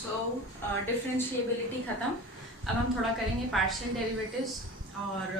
सो differentiability ख़त्म। अब हम थोड़ा करेंगे पार्शियल डेरिवेटिव्स और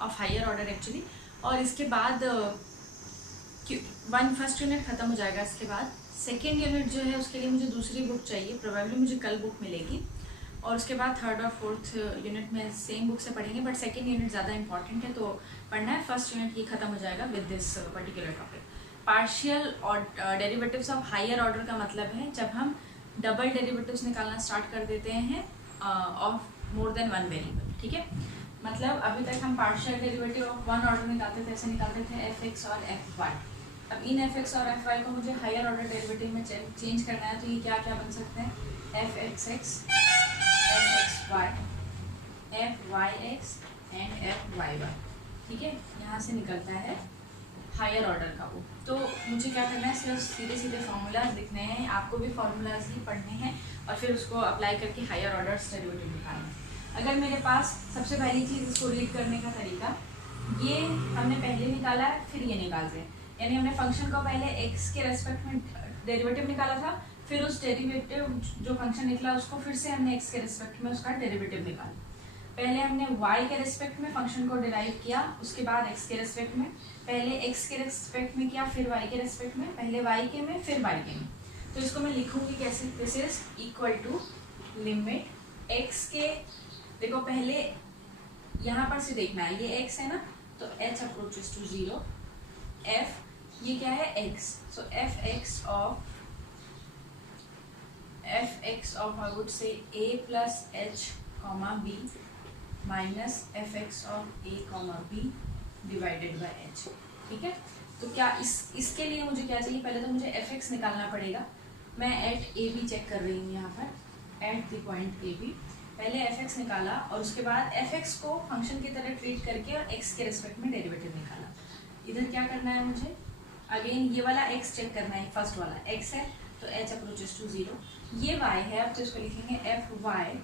ऑफ हायर ऑर्डर एक्चुअली, और इसके बाद फर्स्ट यूनिट ख़त्म हो जाएगा। इसके बाद सेकेंड यूनिट जो है उसके लिए मुझे दूसरी बुक चाहिए, प्रोबेबली मुझे कल बुक मिलेगी, और उसके बाद थर्ड और फोर्थ यूनिट में सेम बुक से पढ़ेंगे, बट सेकेंड यूनिट ज़्यादा इंपॉर्टेंट है तो पढ़ना है। फर्स्ट यूनिट ये ख़त्म हो जाएगा with this particular topic. Partial और डेरिवेटिव्स ऑफ हायर ऑर्डर का मतलब है जब हम डबल डेरिवेटिव्स निकालना स्टार्ट कर देते हैं of more than one variable. ठीक है, मतलब अभी तक हम partial derivative of one order निकालते थे, ऐसे निकालते थे एफ एक्स और एफ वाई। अब इन एफ एक्स और एफ वाई को मुझे हायर ऑर्डर डेरिवेटिव में चेंज करना है, तो ये क्या क्या बन सकते हैं, f x x, f x y, f y x and f y y. ठीक है, यहाँ से निकलता है हायर ऑर्डर का वो। तो मुझे क्या करना है, सिर्फ सीधे सीधे फार्मूलाज लिखने हैं, आपको भी फार्मूलाज ही पढ़ने हैं और फिर उसको अप्लाई करके हायर ऑर्डर डेरिवेटिव निकालना है। अगर मेरे पास सबसे पहली चीज़ इसको रीड करने का तरीका, ये हमने पहले निकाला है फिर ये निकाल रहे हैं, यानी हमने फंक्शन को पहले एक्स के रेस्पेक्ट में डेरिवेटिव निकाला था, फिर उस डेरिवेटिव जो फंक्शन निकला उसको फिर से हमने एक्स के रेस्पेक्ट में उसका डेरिवेटिव निकाला। पहले हमने y के रेस्पेक्ट में फंक्शन को डिराइव किया, उसके बाद x के रेस्पेक्ट में, पहले x के रेस्पेक्ट में किया, फिर y के रेस्पेक्ट में, पहले y के में फिर y के में। तो इसको मैं लिखूंगी कैसे, this is equal to limit x के, देखो पहले यहाँ पर से देखना है, ये x है ना, तो h अप्रोचेस टू 0, f ये क्या है x, so f(x) of I would say a plus h comma b minus f x of a comma b divided by h. ठीक है, तो क्या इसके लिए मुझे क्या चाहिए, पहले तो मुझे एफ एक्स निकालना पड़ेगा। मैं एट ए बी चेक कर रही हूँ यहाँ पर, at the point a b पहले एफ एक्स निकाला और उसके बाद एफ एक्स को फंक्शन की तरह ट्रीट करके और एक्स के रेस्पेक्ट में डेरिवेटिव निकाला। इधर क्या करना है मुझे, अगेन ये वाला एक्स चेक करना है, फर्स्ट वाला एक्स है तो एच अप्रोचेस टू 0, ये वाई है, अब तो इसको लिखेंगे f y,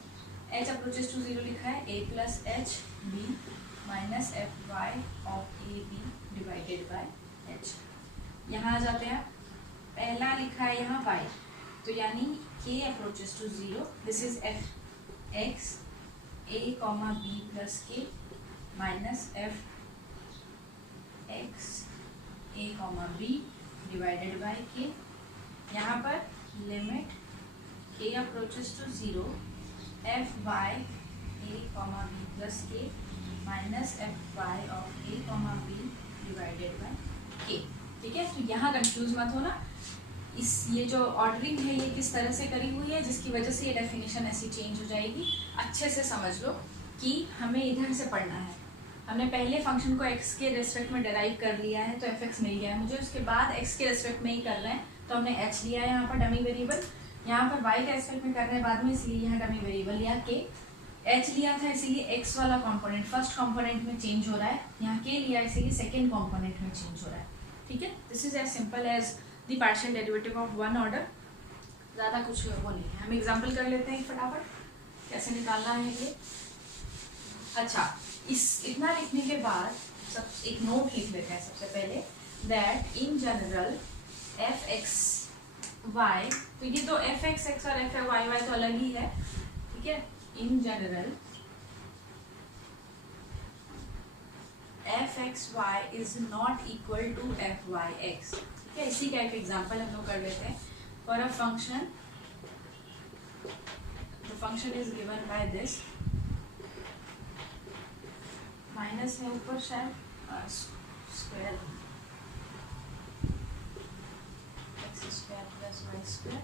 h approaches to 0 लिखा है, a plus h b minus f y of a b divided by h. यहाँ आ जाते हैं, पहला लिखा है यहाँ वाई, तो यानी k approaches to 0, this is f x a comma b plus k minus f x a comma b divided by k. यहाँ पर limit k approaches to 0, f y a comma b plus k minus f y of a comma b divided by k. ठीक है, तो यहाँ confuse मत होना, इस ये जो ऑर्डरिंग है ये किस तरह से करी हुई है जिसकी वजह से ये डेफिनेशन ऐसी चेंज हो जाएगी। अच्छे से समझ लो कि हमें इधर से पढ़ना है, हमने पहले फंक्शन को x के रेस्पेक्ट में डिराइव कर लिया है तो एफ एक्स मिल गया है मुझे, उसके बाद x के रेस्पेक्ट में ही कर रहे हैं तो हमने h लिया है यहाँ पर डमी वेरिएबल, यहाँ पर y के रेस्पेक्ट में कर रहे हैं बाद में, इसलिए यहाँ डमी वेरिएबल लिया k, h लिया था इसीलिए x वाला कंपोनेंट फर्स्ट कंपोनेंट में चेंज हो रहा है, यहाँ k लिया इसीलिए सेकेंड कंपोनेंट में चेंज हो रहा है। ठीक है, this is as simple as the partial derivative of one order, ज़्यादा कुछ वो नहीं है। हम एग्जाम्पल कर लेते हैं फटाफट कैसे निकालना है ये। अच्छा, इतना लिखने के बाद सब एक नोट लिख लेते हैं सबसे पहले, that in general f x y, तो ये तो एफ एक्स एक्स और एफ वाई वाई तो अलग ही है। ठीक है, in general f x y is not equal to f y x. ठीक है, इसी का एक एग्जाम्पल हम लोग कर लेते हैं। For a function, the function is given by this, minus है ऊपर शायद square x square plus y square,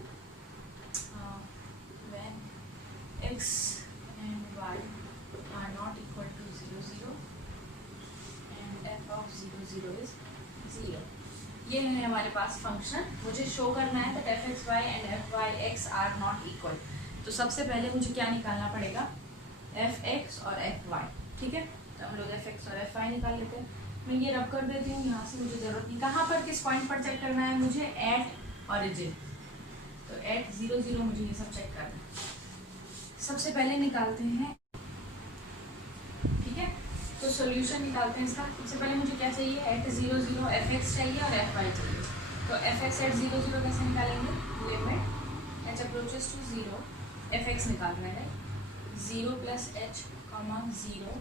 when x and y are not equal to 0 0 and f of 0 0 is 0। ये है हमारे पास फंक्शन, मुझे शो करना है that f x y and f y x are not equal. तो सबसे पहले मुझे क्या निकालना पड़ेगा, एफ एक्स और एफ वाई। ठीक है, तो हम लोग एफ एक्स और एफ वाई निकाल लेते हैं। मैं ये रब कर देती हूँ, यहाँ से मुझे ज़रूरत नहीं, कहाँ पर किस पॉइंट पर चेक करना है मुझे, एट ऑरिजिन, तो एट 0 0 मुझे ये सब चेक करना है। सबसे पहले निकालते हैं, ठीक है, तो सॉल्यूशन निकालते हैं इसका। सबसे पहले मुझे क्या चाहिए, एट 0 0 एफ एक्स चाहिए और एफ वाई चाहिए। तो एफ एक्स एट 0 0 कैसे निकालेंगे, limit h approaches to 0 f x निकालना है, 0 plus h comma 0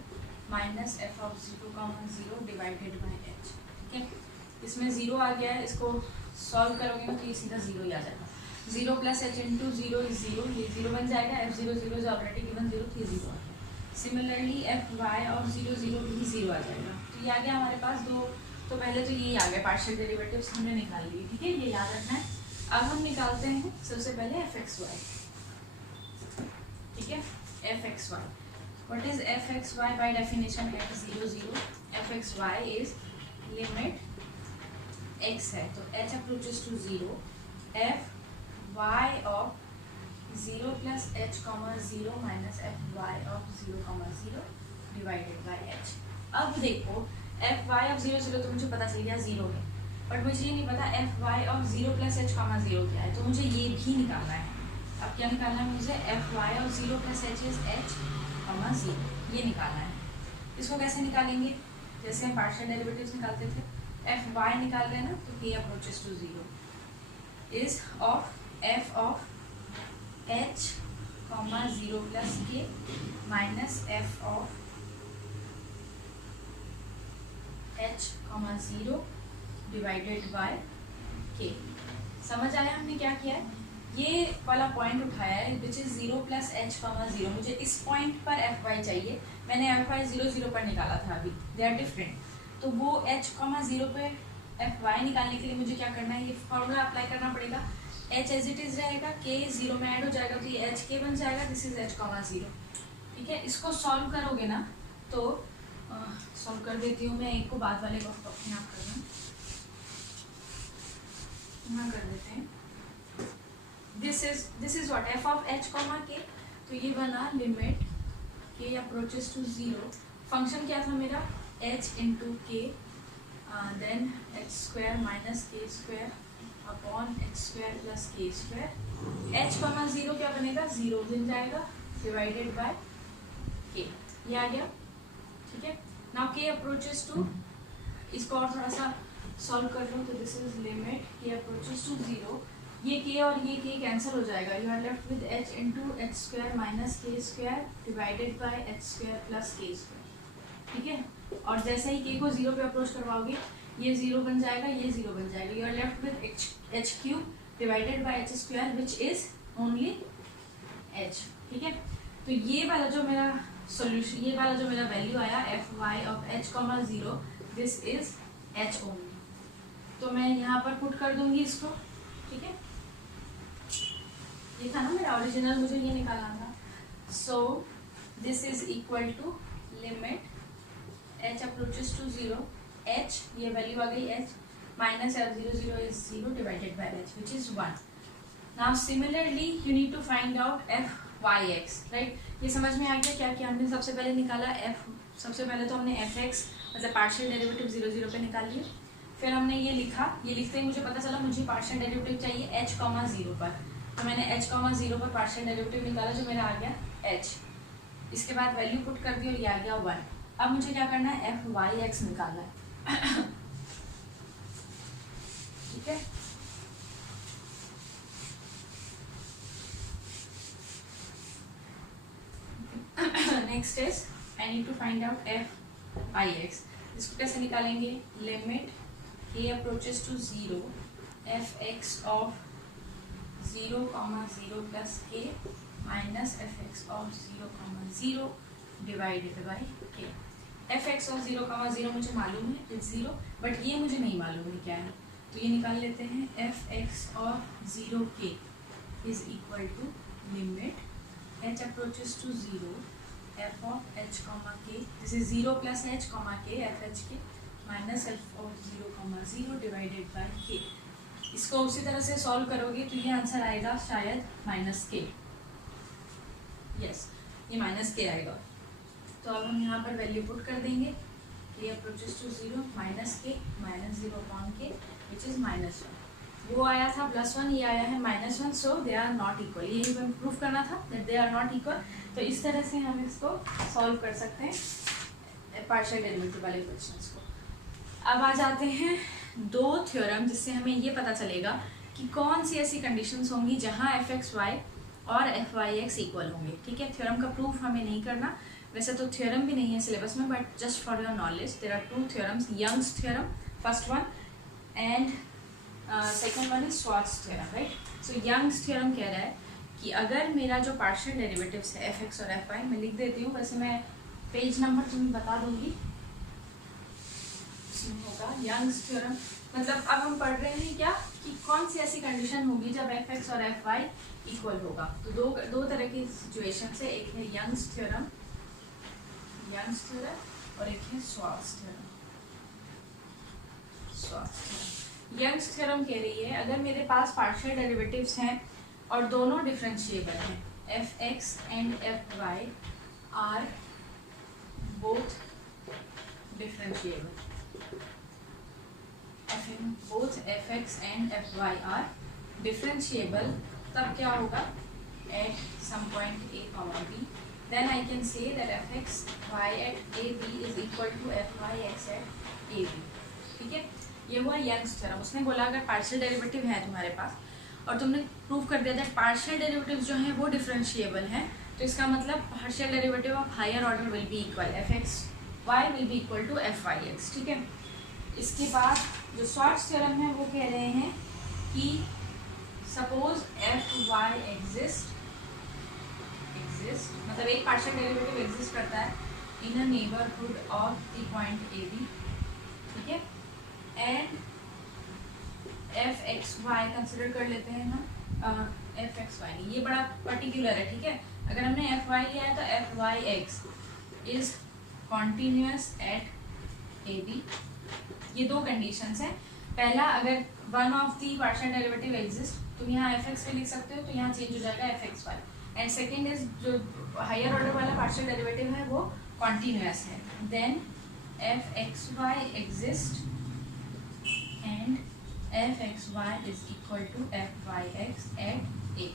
minus f of 0 comma 0 divided by h. ठीक है, इसमें 0 आ गया है, इसको सॉल्व करोगे ना तो ये सीधा 0 ही आ जाएगा। 0 प्लस एच इंटू 0 इज 0, ये 0 बन जाएगा, एफ 0 0 इज ऑलरेडी गिवन 0, तो ये 0 आ गया। सिमिलरली एफ वाई और 0 0 भी 0 आ जाएगा। तो ये आ गया हमारे पास दो, तो पहले तो यही आ गया, पार्शियल डेरिवेटिव्स हमने निकाल लिए। ठीक है, ये याद रखना है। अब हम निकालते हैं सबसे पहले एफ एक्स वाई। ठीक है, f x y, what is f x y by definition at 0 0? F x y is limit x है तो h approaches to 0, f y of 0 plus h comma 0 minus f y of 0 comma 0 divided by h. अब देखो F y of 0 0 तो मुझे पता चल गया 0 है, बट मुझे ये नहीं पता f y of 0 plus h comma 0 क्या है, तो मुझे ये भी निकालना है। अब क्या निकालना है मुझे? F y of 0 plus h is h comma 0, ये निकालना है। इसको कैसे निकालेंगे? जैसे हम पार्शियल डेरिवेटिव्स निकालते थे, एफ वाई निकाल रहे हैं ना, तो k approaches to 0 is of f of h comma 0 plus k minus f of h comma 0 divided by k. समझ आया हमने क्या किया है? ये वाला पॉइंट उठाया है which is 0 plus h comma 0। मुझे इस पॉइंट पर एफ वाई चाहिए, मैंने एफ वाई 0 0 पर निकाला था अभी, दे आर डिफरेंट। तो वो h कॉमा 0 पे एफ वाई निकालने के लिए मुझे क्या करना है? ये फॉर्मूला अप्लाई करना पड़ेगा। h एज इट इज रहेगा, k 0 में ऐड हो जाएगा, तो ये एच के बन जाएगा, दिस इज h कॉमा 0। ठीक है, इसको सॉल्व करोगे ना तो सॉल्व कर देती हूँ मैं, एक को बाद वाले को अपने आप करना, यहाँ कर देते हैं। This is what f of h comma k, तो ये बना limit k approaches to 0। Function क्या था मेरा? h into k then h square minus k square upon h square plus k square. H comma 0 क्या बनेगा? 0 बन जाएगा डिवाइडेड बाय के, ये आ गया। ठीक है, नाउ के अप्रोचेस टू, इसको और थोड़ा सा सॉल्व कर लो, तो this is limit k approaches to 0, ये के और ये के कैंसिल हो जाएगा, you are left with h into h square minus k square divided by h square plus k square. ठीक है, और जैसे ही के को 0 पे अप्रोच करवाओगे, ये 0 बन जाएगा, ये 0 बन जाएगा, you are left with h cube divided by h square which is only h। ठीक है, तो ये वाला जो मेरा सॉल्यूशन, ये वाला जो मेरा वैल्यू आया f y of h comma 0, this is h only, तो मैं यहाँ पर पुट कर दूंगी इसको। ठीक है, ये था ना मेरा ओरिजिनल, मुझे ये निकालना था। So this is equal to limit h approaches to 0, h ये वैल्यू आ गई h minus f 0 0 is 0 divided by h which is 1। Now similarly you need to find out f y x, right. ये समझ में आ गया क्या कि हमने सबसे पहले निकाला एफ, सबसे पहले तो हमने एफ एक्स मतलब पार्शियल डेरिवेटिव 0 0 पे निकाल लिया, फिर हमने ये लिखा, ये लिखते ही मुझे पता चला मुझे पार्शियल डेरिवेटिव चाहिए h कॉमा 0 पर, तो मैंने h कॉमा 0 पर पार्शियल डेरिवेटिव निकाला जो मेरा आ गया h, इसके बाद वैल्यू पुट कर दी और ये आ गया 1। अब मुझे क्या करना है? एफ वाई एक्स निकालना है। ठीक है, next is I need to find out f y x. इसको कैसे निकालेंगे? Limit k approaches to 0, f x of 0 comma 0 plus k minus f x of 0 comma 0 divided by k. F x of 0 comma 0 मुझे मालूम है it's 0, but ये मुझे नहीं मालूम है क्या है, तो ये निकाल लेते हैं। F x of 0 k is equal to limit h approaches to 0, f of h comma k, this is 0 plus h comma k f h k minus f of 0 comma 0 divided by k. इसको उसी तरह से solve करोगे तो ये answer आएगा शायद minus के, यस ये माइनस के आएगा। तो अब हम यहाँ पर वैल्यू पुट कर देंगे, के अप्रोचेस टू 0 माइनस के माइनस 0 अपॉन के विच इज माइनस 1। वो आया था +1, ये आया है -1, so they are not equal, यही प्रूफ करना था that they are not equal. तो इस तरह से हम इसको सॉल्व कर सकते हैं पार्शियल डेरिवेटिव वाले क्वेश्चंस को। अब आ जाते हैं दो थ्योरम जिससे हमें ये पता चलेगा कि कौन सी ऐसी कंडीशंस होंगी जहाँ एफ एक्स वाई और FYX इक्वल होंगे। ठीक है, थ्योरम का प्रूफ हमें नहीं करना, वैसे तो थ्योरम भी नहीं है सिलेबस में, but just for your knowledge there are 2 theorems, Young's theorem first one and second one is Schwarz theorem, right. So Young's theorem कह रहा है कि अगर मेरा जो पार्शियल डेरिवेटिव्स है fx और fy, मैं लिख देती हूँ, वैसे मैं पेज नंबर तुम्हें बता दूंगी, होगा यंग्स थ्योरम। मतलब अब हम पढ़ रहे हैं क्या कि कौन सी ऐसी कंडीशन होगी जब fx और fy इक्वल होगा। तो दो तरह की सिचुएशन है, एक है यंग्स थ्योरम और एक है स्वार्ट्ज थ्योरम। यंग्स थ्योरम कह रही है अगर मेरे पास पार्शियल डेरिवेटिव्स हैं और दोनों डिफरेंशिएबल हैं, fx and fy are both differentiable, both fx and fy are differentiable, तब क्या होगा at some point a comma b, then I can say that fx y at a b is equal to fy x at a b। ठीक है, ये हुआ Young's theorem. उसने बोला अगर पार्शियल डेरिवेटिव है तुम्हारे पास और तुमने प्रूव कर दिया दैट पार्शियल डेरिवेटिव जो है वो डिफरेंशिएबल है, तो इसका मतलब partial derivative of higher order will be equal, fx y will be equal to fy x। ठीक है, इसके बाद जो स्वार्ट्ज थ्योरम है वो कह रहे हैं कि सपोज fy एग्जिस्ट, मतलब एक पार्शियल डेरिवेटिव एग्जिस्ट करता है in a neighbourhood of the point a b. ठीक है, एंड fxy कंसिडर कर लेते हैं हम, fxy नहीं, ये बड़ा पर्टिकुलर है। ठीक है, अगर हमने fy लिया है तो fyx is continuous at a b. ये दो कंडीशंस हैं। पहला, अगर one of the partial derivative exist, तुम यहाँ fx पे लिख सकते हो, तो यहाँ चेंज हो जाएगा fxy। एंड सेकेंड इज जो हायर ऑर्डर वाला पार्शियल डेरिवेटिव है वो कॉन्टिन्यूअस है, then fxy exist and fxy is equal to fyx at a।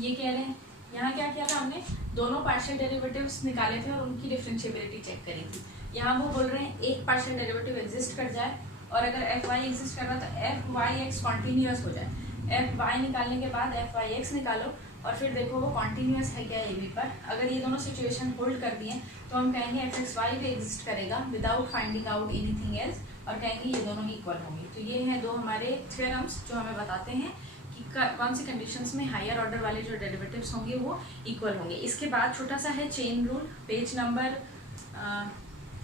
ये कह रहे हैं, यहाँ क्या किया था हमने, दोनों पार्शियल डेरिवेटिव्स निकाले थे और उनकी डिफरेंशिएबिलिटी चेक करी थी। यहाँ वो बोल रहे हैं एक पार्शियल डेरिवेटिव एग्जिस्ट कर जाए और अगर fy एग्जिस्ट कर रहा है तो fyx कॉन्टिन्यूअस हो जाए। fy निकालने के बाद fyx निकालो और फिर देखो वो कॉन्टिन्यूअस है क्या ab पर। अगर ये दोनों सिचुएशन होल्ड कर दिए तो हम कहेंगे fxy भी एग्जिस्ट करेगा without finding out anything else, और कहेंगे ये दोनों इक्वल होंगे। तो ये हैं दो हमारे थ्योरम्स जो हमें बताते हैं कि कौन सी कंडीशंस में हायर ऑर्डर वाले जो डेरिवेटिव्स होंगे वो इक्वल होंगे। इसके बाद छोटा सा है चेन रूल, पेज नंबर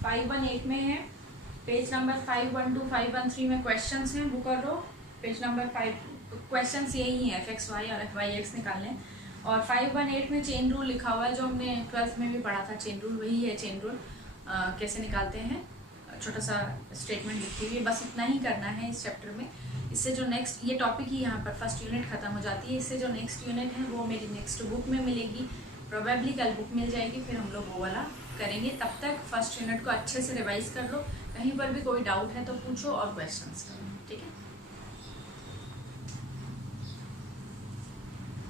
518 में है, पेज नंबर 512 513 में क्वेश्चंस हैं, वो कर लो। पेज नंबर 5 क्वेश्चंस यही हैं, fxy और fyx निकालने। और 518 में चेन रूल लिखा हुआ है जो हमने 12th में भी पढ़ा था, चेन रूल वही है। चेन रूल कैसे निकालते हैं, छोटा सा स्टेटमेंट लिखी हुई है, बस इतना ही करना है इस चैप्टर में। इससे जो नेक्स्ट, ये टॉपिक ही यहाँ पर फर्स्ट यूनिट खत्म हो जाती है। इससे जो नेक्स्ट यूनिट है वो मेरी नेक्स्ट बुक में मिलेगी, प्रोबेबली कल बुक मिल जाएगी, फिर हम लोग वो वाला करेंगे। तब तक फर्स्ट यूनिट को अच्छे से रिवाइज कर लो, कहीं पर भी कोई डाउट है तो पूछो और क्वेश्चंस करो। ठीक है।